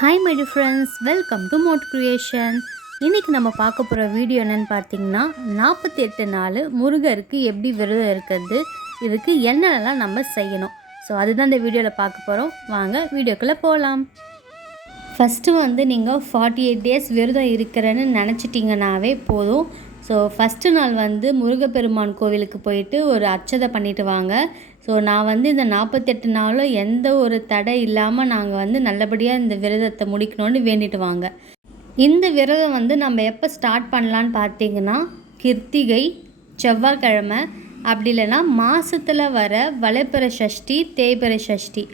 Hi my friends welcome to mode creation இன்றைக்கி நம்ம பார்க்க போகிற வீடியோ என்னென்னு பார்த்தீங்கன்னா நாற்பத்தி எட்டு நாள் முருகருக்கு எப்படி விரதம் இருக்கிறது இதுக்கு என்னென்னலாம் நம்ம செய்யணும். ஸோ அதுதான் இந்த வீடியோவில் பார்க்க போகிறோம் வாங்க வீடியோக்குள்ளே போகலாம் ஃபஸ்ட்டு வந்து நீங்கள் ஃபார்ட்டி எயிட் டேஸ் விரதம் இருக்கிறேன்னு நினச்சிட்டிங்கனாவே போதும். ஸோ ஃபஸ்ட்டு நாள் வந்து முருகப்பெருமான் கோவிலுக்கு போயிட்டு ஒரு அச்சதை பண்ணிட்டு வாங்க. ஸோ நான் வந்து இந்த நாற்பத்தெட்டு நாளும் எந்த ஒரு தடை இல்லாமல் நாங்கள் வந்து நல்லபடியாக இந்த விரதத்தை முடிக்கணும்னு வேண்டிட்டு வாங்க. இந்த விரதம் வந்து நம்ம எப்போ ஸ்டார்ட் பண்ணலான்னு பார்த்தீங்கன்னா கிருத்திகை செவ்வாய்க்கிழமை அப்படி இல்லைன்னா மாதத்தில் வர வலைப்பிர சஷ்டி தேய்பிற சஷ்டி.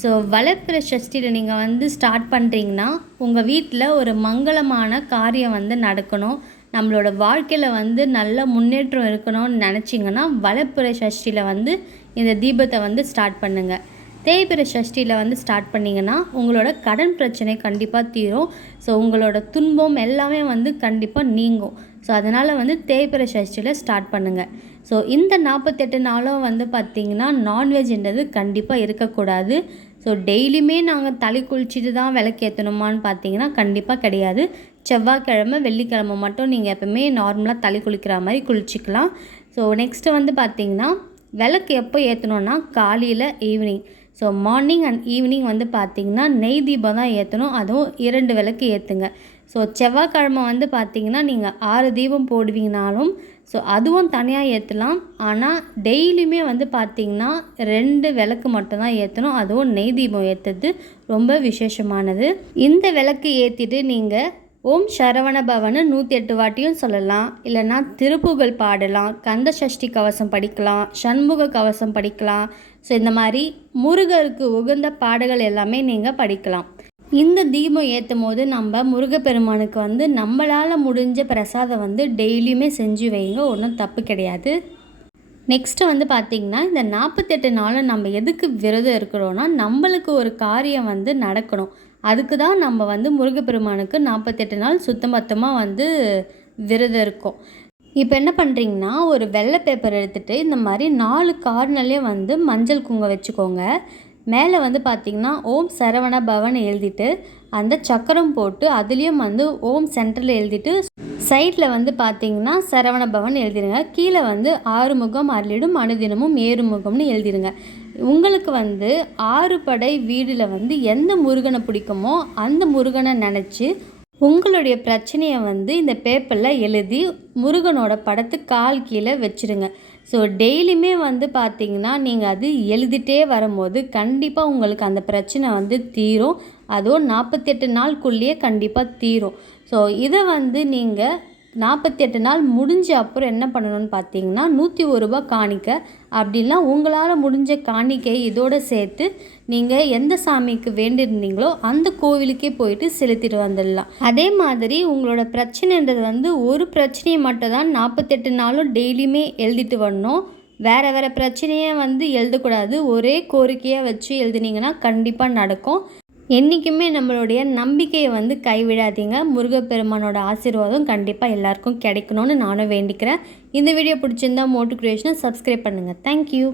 ஸோ வலைப்பிர சஷ்டியில் நீங்கள் வந்து ஸ்டார்ட் பண்ணுறீங்கன்னா உங்கள் வீட்டில் ஒரு மங்களமான காரியம் வந்து நடக்கணும். நம்மளோட வாழ்க்கையில் வந்து நல்ல முன்னேற்றம் இருக்கணும்னு நினச்சிங்கன்னா வளர்ப்புற சஷ்டியில் வந்து இந்த தீபத்தை வந்து ஸ்டார்ட் பண்ணுங்கள் தேய்பிர சஷ்டியில் வந்து ஸ்டார்ட் பண்ணிங்கன்னா உங்களோட கடன் பிரச்சனை கண்டிப்பாக தீரும். ஸோ உங்களோட துன்பம் எல்லாமே வந்து கண்டிப்பாக நீங்கும். ஸோ அதனால் வந்து தேய்பிர சஷ்டியில் ஸ்டார்ட் பண்ணுங்கள் ஸோ இந்த நாற்பத்தெட்டு நாளும் வந்து பார்த்திங்கன்னா நான்வெஜ்ன்றது கண்டிப்பாக இருக்கக்கூடாது. ஸோ டெய்லியுமே நாங்கள் தலை குளிச்சுட்டு தான் விளக்கேற்றணுமான்னு பார்த்தீங்கன்னா கண்டிப்பாக கிடையாது. செவ்வாய்க்கிழமை வெள்ளிக்கிழமை மட்டும் நீங்கள் எப்போவுமே நார்மலாக தலை குளிக்கிற மாதிரி குளிச்சிக்கலாம். ஸோ நெக்ஸ்ட்டு வந்து பார்த்திங்கன்னா விளக்கு எப்போ ஏற்றணுன்னா காலையில் evening so morning and evening வந்து பார்த்திங்கன்னா நெய் தீபம் தான் ஏற்றணும் அதுவும் இரண்டு விளக்கு ஏற்றுங்க ஸோ செவ்வாய்க்கிழமை வந்து பார்த்திங்கன்னா நீங்கள் ஆறு தீபம் போடுவீங்கனாலும் ஸோ அதுவும் தனியாக ஏற்றலாம் ஆனால் டெய்லியுமே வந்து பார்த்திங்கன்னா ரெண்டு விளக்கு மட்டும்தான் ஏற்றணும் அதுவும் நெய் தீபம் ஏற்றுறது ரொம்ப விசேஷமானது. இந்த விளக்கு ஏற்றிட்டு நீங்கள் ஓம் சரவண பவனு நூற்றி எட்டு வாட்டியும் சொல்லலாம். இல்லைன்னா திருப்புகழ் பாடலாம். கந்த சஷ்டி கவசம் படிக்கலாம். சண்முக கவசம் படிக்கலாம். ஸோ இந்த மாதிரி முருகருக்கு உகந்த பாடல்கள் எல்லாமே நீங்கள் படிக்கலாம். இந்த தீபம் ஏற்றும் போது நம்ம முருகப்பெருமானுக்கு வந்து நம்மளால் முடிஞ்ச பிரசாதம் வந்து டெய்லியுமே செஞ்சு வைங்க. ஒன்றும் தப்பு கிடையாது. நெக்ஸ்ட்டு வந்து பார்த்திங்கன்னா இந்த நாற்பத்தெட்டு நாளும் நம்ம எதுக்கு விரதம் இருக்கிறோன்னா நம்மளுக்கு ஒரு காரியம் வந்து நடக்கணும். அதுக்கு தான் நம்ம வந்து முருகப்பெருமானுக்கு நாற்பத்தெட்டு நாள் சுத்தமத்தமாக வந்து விரதம் இருக்கோம். இப்போ என்ன பண்ணுறீங்கன்னா ஒரு வெள்ளை பேப்பர் எடுத்துகிட்டு இந்த மாதிரி நாலு கார்னர்லேயே வந்து மஞ்சள் குங்குமம் வச்சுக்கோங்க. மேலே வந்து பார்த்திங்கன்னா ஓம் சரவண பவன் எழுதிட்டு அந்த சக்கரம் போட்டு அதுலேயும் வந்து ஓம் சென்டரில் எழுதிட்டு சைடில் வந்து பார்த்திங்கன்னா சரவண பவன் எழுதிடுங்க கீழே வந்து ஆறுமுகம் அருளிடும் அனுதினமும் ஏறுமுகம்னு எழுதிடுங்க உங்களுக்கு வந்து ஆறு படை வீடில் வந்து எந்த முருகனை பிடிக்குமோ அந்த முருகனை நினச்சி உங்களுடைய பிரச்சனையை வந்து இந்த பேப்பரில் எழுதி முருகனோட படத்து கால் கீழே வச்சுருங்க. ஸோ டெய்லியுமே வந்து பார்த்திங்கன்னா நீங்கள் அது எழுதிட்டே வரும்போது கண்டிப்பாக உங்களுக்கு அந்த பிரச்சனை வந்து தீரும். அதுவும் நாற்பத்தெட்டு நாளுக்குள்ளேயே கண்டிப்பாக தீரும். ஸோ இதை வந்து நீங்கள் நாற்பத்தெட்டு நாள் முடிஞ்ச அப்புறம் என்ன பண்ணணும்னு பார்த்தீங்கன்னா நூற்றி ஒரு ரூபா காணிக்க. அப்படின்னா உங்களால் முடிஞ்ச காணிக்கை இதோடு சேர்த்து நீங்கள் எந்த சாமிக்கு வேண்டியிருந்தீங்களோ அந்த கோவிலுக்கே போயிட்டு செலுத்திட்டு வந்துடலாம். அதே மாதிரி உங்களோட பிரச்சனைன்றது வந்து ஒரு பிரச்சனையை மட்டும் தான் நாற்பத்தெட்டு நாளும் டெய்லியுமே எழுதிட்டு வரணும். வேறு வேறு பிரச்சனையை வந்து எழுதக்கூடாது. ஒரே கோரிக்கையாக வச்சு எழுதுனீங்கன்னா கண்டிப்பாக நடக்கும். என்றைக்குமே நம்மளுடைய நம்பிக்கையை வந்து கைவிடாதீங்க. முருகப்பெருமானோட ஆசீர்வாதம் கண்டிப்பாக எல்லாருக்கும் கிடைக்கணும்னு நானும் வேண்டிக்கிறேன். இந்த வீடியோ பிடிச்சிருந்தா மோட்டிவேஷனை சப்ஸ்கிரைப் பண்ணுங்கள் தேங்க்யூ